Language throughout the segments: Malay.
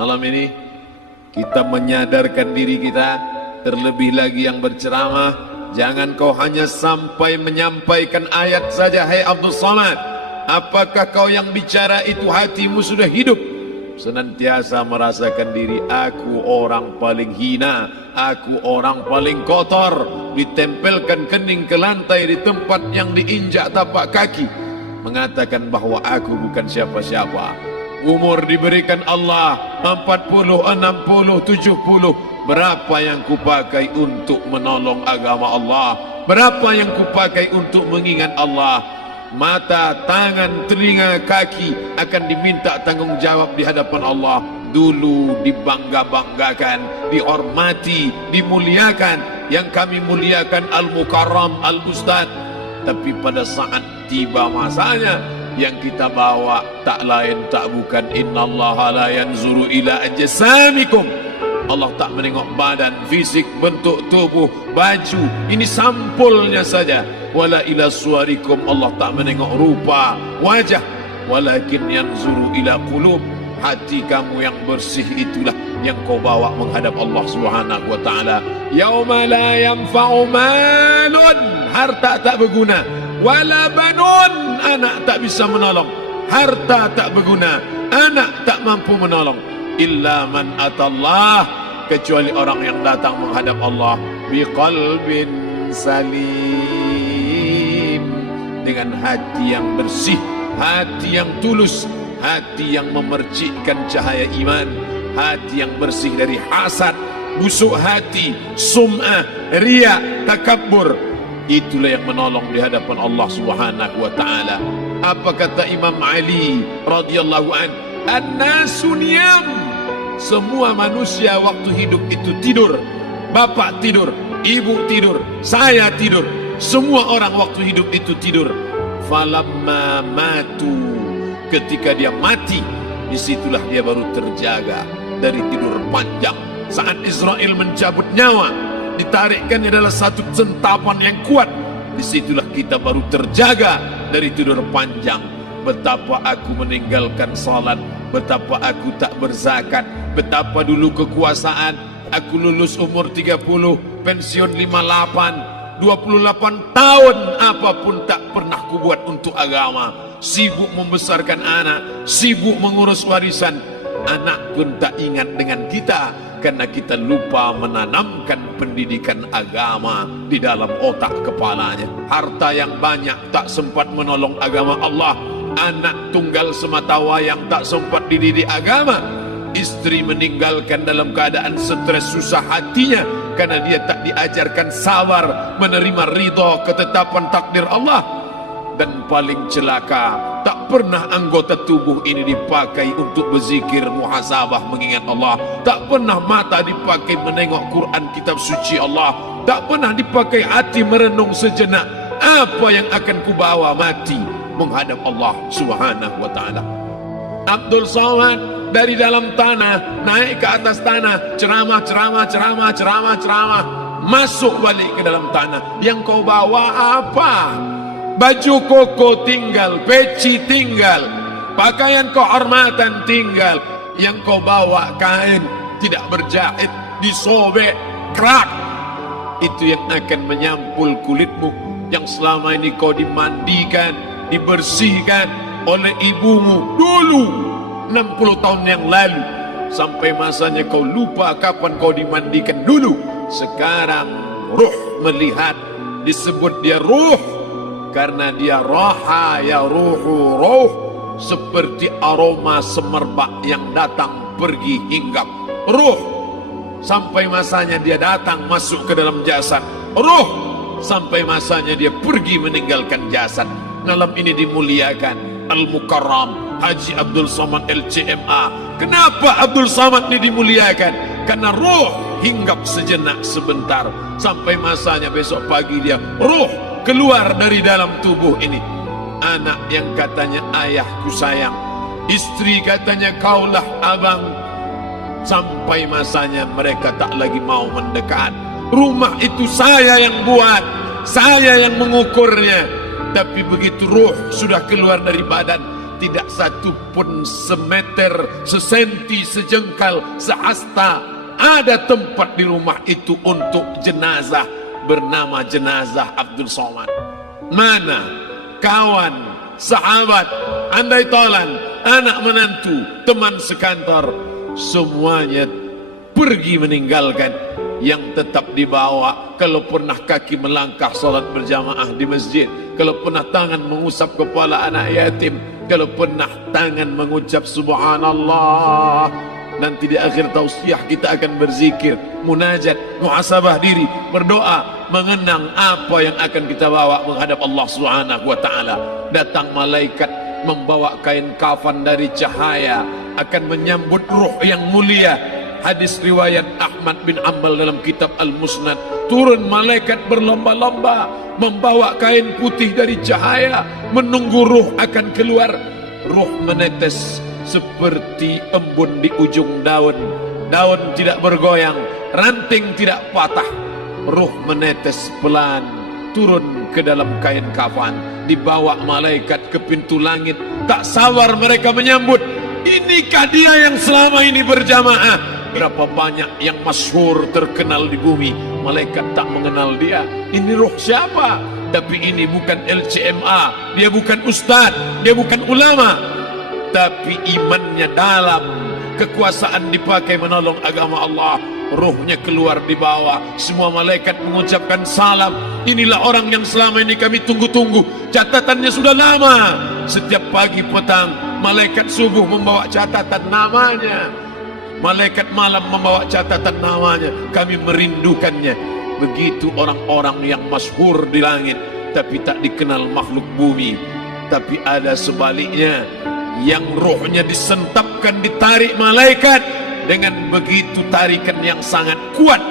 Malam ini kita menyadarkan diri kita, terlebih lagi yang berceramah, jangan kau hanya sampai menyampaikan ayat saja. Hai Abdul Somad, apakah kau yang bicara itu hatimu sudah hidup? Senantiasa merasakan diri, aku orang paling hina, aku orang paling kotor, ditempelkan kening ke lantai di tempat yang diinjak tapak kaki, mengatakan bahwa aku bukan siapa-siapa. Umur diberikan Allah 40, 60, 70. Berapa yang kupakai untuk menolong agama Allah? Berapa yang kupakai untuk mengingat Allah? Mata, tangan, telinga, kaki akan diminta tanggung jawab di hadapan Allah. Dulu dibangga-banggakan, dihormati, dimuliakan. Yang kami muliakan Al-Mukarram, Al-Ustadz. Tapi pada saat tiba masanya, yang kita bawa tak lain tak bukan innallaha la yanzuru ila ajsamikum. Allah tak menengok badan, fisik, bentuk tubuh, baju, ini sampulnya saja. Wala ila suwarikum, Allah tak menengok rupa, wajah. Walakin yanzuru ila qulub, hati kamu yang bersih itulah yang kau bawa menghadap Allah Subhanahu wa taala. Yauma la yanfa'u malun, harta tak berguna, wala banun, anak tak bisa menolong, harta tak berguna, anak tak mampu menolong, illa man atallah, kecuali orang yang datang menghadap Allah biqalbin salim, dengan hati yang bersih, hati yang tulus, hati yang memercikkan cahaya iman, hati yang bersih dari hasad, busuk hati, sum'ah, riya, takabbur. Itulah yang menolong di hadapan Allah Subhanahu wa taala. Apa kata Imam Ali radhiyallahu an? An-nasu niyam. Semua manusia waktu hidup itu tidur. Bapak tidur, ibu tidur, saya tidur. Semua orang waktu hidup itu tidur. Falamma matu, ketika dia mati, disitulah dia baru terjaga dari tidur panjang. Saat Israel mencabut nyawa, ditarikkan adalah satu sentapan yang kuat. Disitulah kita baru terjaga dari tidur panjang. Betapa aku meninggalkan salat, betapa aku tak berzakat, betapa dulu kekuasaan. Aku lulus umur 30, pensiun 58, 28 tahun apapun tak pernah kubuat untuk agama. Sibuk membesarkan anak, sibuk mengurus warisan. Anak pun tak ingat dengan kita, karena kita lupa menanamkan pendidikan agama di dalam otak kepalanya. Harta yang banyak tak sempat menolong agama Allah. Anak tunggal semata wayang tak sempat dididik agama. Istri meninggalkan dalam keadaan stres susah hatinya, karena dia tak diajarkan sabar menerima ridha ketetapan takdir Allah. Dan paling celaka, tak pernah anggota tubuh ini dipakai untuk berzikir, muhasabah, mengingat Allah. Tak pernah mata dipakai menengok Quran, kitab suci Allah. Tak pernah dipakai hati merenung sejenak, apa yang akan kubawa mati menghadap Allah Subhanahu wa taala. Abdul Somad dari dalam tanah naik ke atas tanah, ceramah, masuk balik ke dalam tanah. Yang kau bawa apa? Baju koko tinggal, peci tinggal, pakaian kehormatan tinggal. Yang kau bawa kain tidak berjahit, disobek, kerak. Itu yang akan menyampul kulitmu, yang selama ini kau dimandikan, dibersihkan oleh ibumu dulu 60 tahun yang lalu. Sampai masanya kau lupa kapan kau dimandikan dulu. Sekarang ruh melihat, disebut dia ruh karena dia raha ya ruhu ruh, seperti aroma semerbak yang datang pergi hinggap. Ruh sampai masanya dia datang masuk ke dalam jasad, ruh sampai masanya dia pergi meninggalkan jasad. Malam ini dimuliakan Al-Mukarram Haji Abdul Somad LCMA. Kenapa Abdul Somad ini dimuliakan? Karena ruh hinggap sejenak sebentar, sampai masanya besok pagi dia ruh keluar dari dalam tubuh ini. Anak yang katanya ayahku sayang, istri katanya kaulah abang, sampai masanya mereka tak lagi mau mendekat. Rumah itu saya yang buat, saya yang mengukurnya. Tapi begitu ruh sudah keluar dari badan, tidak satu pun semeter, sesenti, sejengkal, sehasta ada tempat di rumah itu untuk jenazah bernama jenazah Abdul Somad. Mana kawan, sahabat, andai tolan, anak menantu, teman sekantor, semuanya pergi meninggalkan. Yang tetap dibawa, kalau pernah kaki melangkah salat berjamaah di masjid, kalau pernah tangan mengusap kepala anak yatim, kalau pernah tangan mengucap subhanallah. Nanti di akhir tausiah kita akan berzikir, munajat, muhasabah diri, berdoa, mengenang apa yang akan kita bawa menghadap Allah Subhanahu wa taala. Datang malaikat membawa kain kafan dari cahaya, akan menyambut ruh yang mulia. Hadis riwayat Ahmad bin Ambal dalam kitab Al-Musnad, turun malaikat berlomba-lomba membawa kain putih dari cahaya, menunggu ruh akan keluar. Ruh menetes seperti embun di ujung daun. Daun tidak bergoyang, ranting tidak patah. Ruh menetes pelan turun ke dalam kain kafan, dibawa malaikat ke pintu langit. Tak sabar mereka menyambut. Inikah dia yang selama ini berjamaah? Berapa banyak yang masyhur terkenal di bumi, malaikat tak mengenal dia. Ini roh siapa? Tapi ini bukan LCMA, dia bukan ustaz, dia bukan ulama, tapi imannya dalam, kekuasaan dipakai menolong agama Allah. Rohnya keluar di bawah, semua malaikat mengucapkan salam. Inilah orang yang selama ini kami tunggu-tunggu, catatannya sudah lama. Setiap pagi petang malaikat subuh membawa catatan namanya, malaikat malam membawa catatan namanya. Kami merindukannya. Begitu orang-orang yang masyhur di langit tapi tak dikenal makhluk bumi. Tapi ada sebaliknya, yang rohnya disentapkan, ditarik malaikat dengan begitu tarikan yang sangat kuat.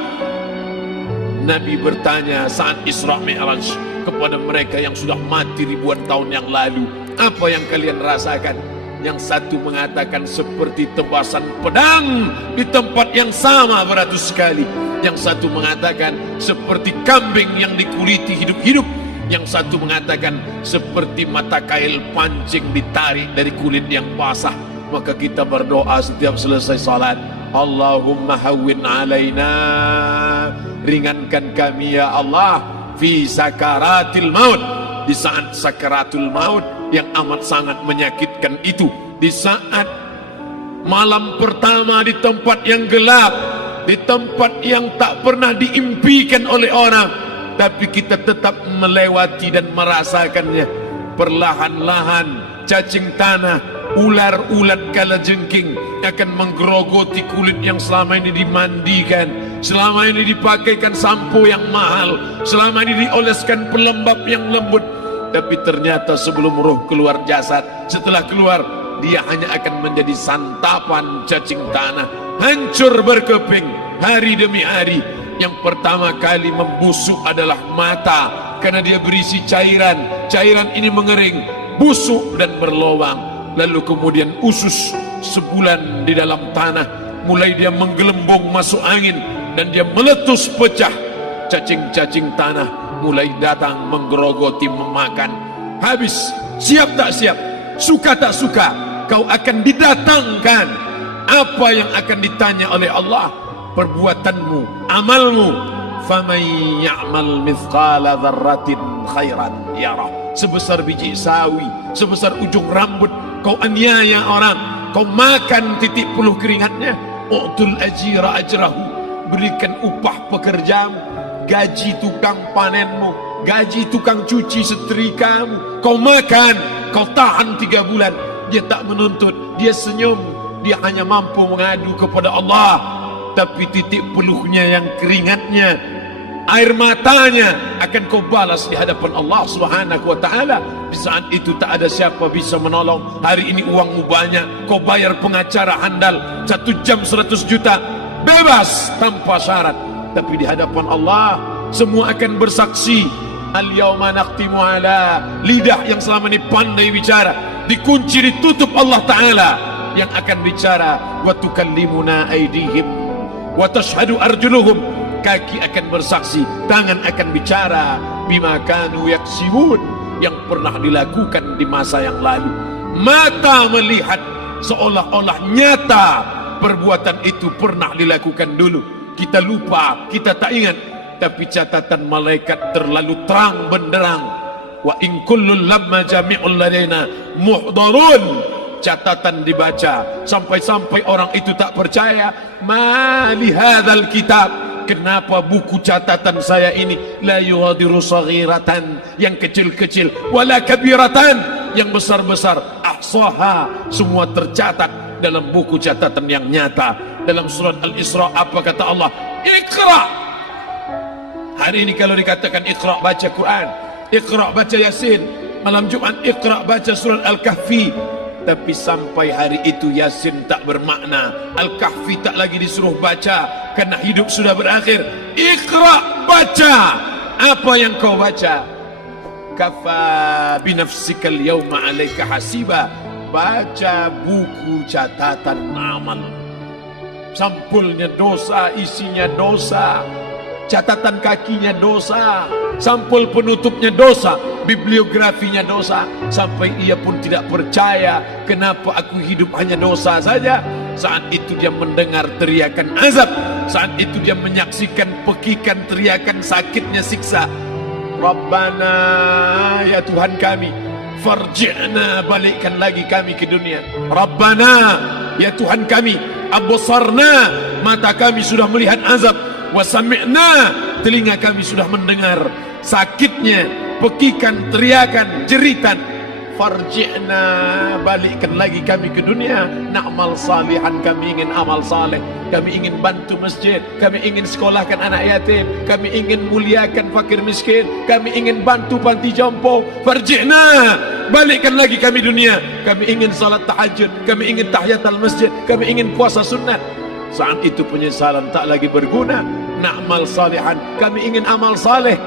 Nabi bertanya saat Isra Mi'raj kepada mereka yang sudah mati ribuan tahun yang lalu, apa yang kalian rasakan? Yang satu mengatakan seperti tebasan pedang di tempat yang sama beratus kali. Yang satu mengatakan seperti kambing yang dikuliti hidup-hidup. Yang satu mengatakan seperti mata kail pancing ditarik dari kulit yang basah. Maka kita berdoa setiap selesai salat, Allahumma hawwin alaina, ringankan kami ya Allah, fi sakaratil maut, di saat sakaratul maut yang amat sangat menyakitkan itu, di saat malam pertama di tempat yang gelap, di tempat yang tak pernah diimpikan oleh orang, tapi kita tetap melewati dan merasakannya. Perlahan-lahan cacing tanah, ular-ulat kalajengking akan menggerogoti kulit yang selama ini dimandikan, selama ini dipakaikan sampo yang mahal, selama ini dioleskan pelembab yang lembut. Tapi ternyata sebelum roh keluar jasad, setelah keluar dia hanya akan menjadi santapan cacing tanah, hancur berkeping hari demi hari. Yang pertama kali membusuk adalah mata, karena dia berisi cairan. Cairan ini mengering, busuk dan berlubang. Lalu kemudian usus sebulan di dalam tanah, mulai dia menggelembung masuk angin dan dia meletus pecah. Cacing-cacing tanah mulai datang menggerogoti, memakan. Habis, siap tak siap, suka tak suka, kau akan didatangkan. Apa yang akan ditanya oleh Allah? Perbuatanmu, amalmu. Faman ya'mal mithqala dzarratin khairan yarah. Sebesar biji sawi, sebesar ujung rambut, kau aniaya orang, kau makan titik puluh keringatnya. U'tul ajira ajrahu, berikan upah pekerjamu, gaji tukang panenmu, gaji tukang cuci setrikamu. Kau makan, kau tahan 3 bulan. Dia tak menuntut, dia senyum, dia hanya mampu mengadu kepada Allah. Tapi titik peluhnya yang keringatnya, air matanya akan kau balas di hadapan Allah Subhanahu wa taala. Di saat itu tak ada siapa bisa menolong. Hari ini uangmu banyak, kau bayar pengacara handal 1 jam 100 juta, bebas tanpa syarat. Tapi di hadapan Allah semua akan bersaksi. Al-yawma naqtimu ala, lidah yang selama ini pandai bicara dikunci, ditutup Allah taala yang akan bicara. Wa tukallimuna aydihim wa tashhadu arjuluhum, kaki akan bersaksi, tangan akan bicara. Bima kanu yaksibun, yang pernah dilakukan di masa yang lalu. Mata melihat seolah-olah nyata perbuatan itu pernah dilakukan dulu. Kita lupa, kita tak ingat. Tapi catatan malaikat terlalu terang benderang. Wa in kullun lamma jami'un ladaina muhdarun. Catatan dibaca sampai-sampai orang itu tak percaya. Ma li hadzal kitab, kenapa buku catatan saya ini la yughadiru saghiratan, yang kecil-kecil, wala kabiratan, yang besar-besar, ahsaha, semua tercatat dalam buku catatan yang nyata. Dalam surat Al-Isra apa kata Allah? Iqra. Hari ini kalau dikatakan Iqra baca Quran, Iqra baca Yasin, malam Jumat Iqra baca surat Al-Kahfi, tapi sampai hari itu Yasin tak bermakna, Al-Kahfi tak lagi disuruh baca karena hidup sudah berakhir. Iqra, baca. Apa yang kau baca? Kafa binafsikal yawma alaika hasiba. Baca buku catatan amal. Sampulnya dosa, isinya dosa. Catatan kakinya dosa, sampul penutupnya dosa, bibliografinya dosa. Sampai ia pun tidak percaya, kenapa aku hidup hanya dosa saja. Saat itu dia mendengar teriakan azab, saat itu dia menyaksikan pekikan teriakan sakitnya siksa. Rabbana, ya Tuhan kami, farji'na, balikkan lagi kami ke dunia. Rabbana, ya Tuhan kami, absarna, mata kami sudah melihat azab, wa sami'na, telinga kami sudah mendengar sakitnya pekikan teriakan jeritan. Farji'na, balikkan lagi kami ke dunia. Na'mal salihan, kami ingin amal saleh, kami ingin bantu masjid, kami ingin sekolahkan anak yatim, kami ingin muliakan fakir miskin, kami ingin bantu panti jompo. Farji'na, balikkan lagi kami dunia. Kami ingin salat tahajud, kami ingin tahiyatul masjid, kami ingin puasa sunat. Saat itu penyesalan tak lagi berguna. Na'mal salihan, kami ingin amal saleh.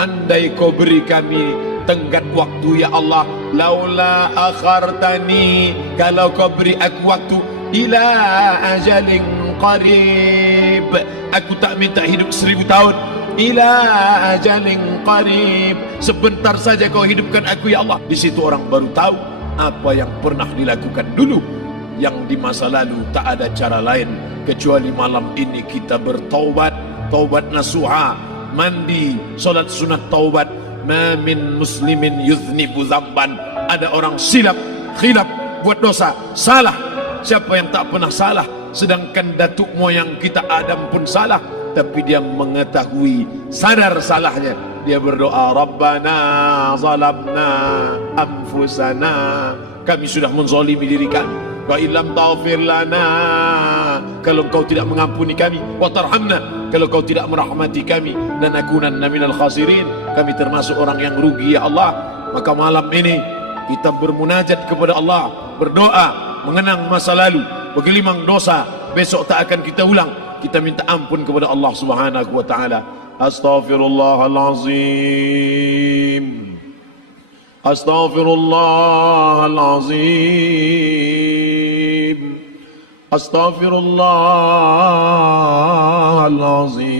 Andai kau beri kami tenggat waktu ya Allah, laula akhartani, kalau kau beri aku waktu, ila ajalin qarib, aku tak minta hidup 1000 tahun, ila ajalin qarib, sebentar saja kau hidupkan aku ya Allah. Di situ orang baru tahu apa yang pernah dilakukan dulu, yang di masa lalu. Tak ada cara lain kecuali malam ini kita bertaubat, taubat nasuha, mandi, solat sunat taubat. Ma min muslimin yuznibu zamban, ada orang silap, khilaf, buat dosa, salah. Siapa yang tak pernah salah? Sedangkan datuk moyang kita Adam pun salah, tapi dia mengetahui, sadar salahnya. Dia berdoa, Rabbana zalamna anfusana, kami sudah menzalimi diri kami. Wa illam taghfir lana, kalau kau tidak mengampuni kami, wa tarhamna, kalau kau tidak merahmati kami, dan akunanna minal khasirin, kami termasuk orang yang rugi ya Allah. Maka malam ini kita bermunajat kepada Allah, berdoa, mengenang masa lalu, bergelimang dosa, besok tak akan kita ulang. Kita minta ampun kepada Allah Subhanahu wa taala. Astaghfirullahalazim, astaghfirullahalazim, astaghfirullahalazim.